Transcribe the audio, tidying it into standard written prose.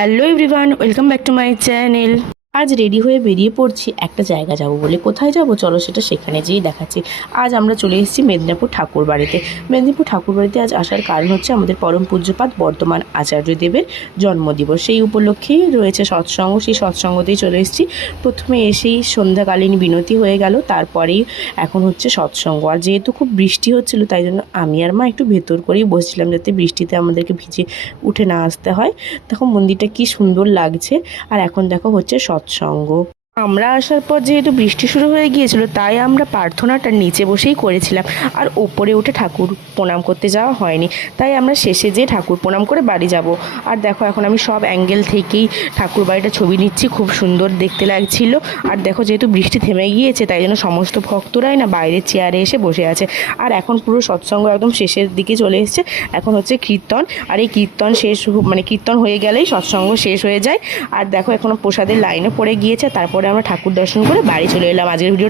Hello everyone, welcome back to my channel. আজ ready হয়ে বেরিয়ে পড়ছি একটা জায়গা যাব বলে। কোথায় যাব চলো সেটা সেখানে যেয়েই দেখাচ্ছি। আজ আমরা চলে এসেছি মেদিনীপুর ঠাকুর বাড়িতে। মেদিনীপুর ঠাকুর বাড়িতে আজ আসার কারণ হচ্ছে আমাদের পরম পূজ্যপাদ বর্তমান আচার্যদেবের জন্মদিবস। সেই উপলক্ষেই রয়েছে সৎসঙ্গ, সেই সৎসঙ্গতেই চলে এসেছি। প্রথমে এসেই সন্ধ্যাকালীন বিনতি হয়ে গেল, তারপরেই এখন হচ্ছে সৎসঙ্গ। আর যেহেতু খুব বৃষ্টি হচ্ছিল তাই জন্য আমি আর মা একটু ভেতর করেই বসছিলাম যাতে বৃষ্টিতে আমাদেরকে ভিজে উঠে না আসতে হয়। দেখো মন্দিরটা কি সুন্দর লাগছে। আর এখন দেখো হচ্ছে সৎসঙ্গ। আমরা আসার পর যেহেতু বৃষ্টি শুরু হয়ে গিয়েছিল তাই আমরা প্রার্থনাটা নিচে বসেই করেছিলাম, আর ওপরে উঠে ঠাকুর প্রণাম করতে যাওয়া হয়নি। তাই আমরা শেষে যেয়ে ঠাকুর প্রণাম করে বাড়ি যাব। আর দেখো এখন আমি সব অ্যাঙ্গেল থেকেই ঠাকুর বাড়িটা ছবি নিচ্ছি, খুব সুন্দর দেখতে লাগছিল। আর দেখো যেহেতু বৃষ্টি থেমে গিয়েছে তাই জন্য সমস্ত ভক্তরাই না বাইরের চেয়ারে এসে বসে আছে। আর এখন পুরো সৎসঙ্গ একদম শেষের দিকে চলে এসেছে। এখন হচ্ছে কীর্তন, আর এই কীর্তন শেষ কীর্তন হয়ে গেলেই সৎসঙ্গ শেষ হয়ে যায়। আর দেখো এখনো প্রসাদের লাইনে পড়ে গিয়েছে, তারপরে আমরা ঠাকুর দর্শন করে বাড়ি চলে এলাম। আজকের ভিডিও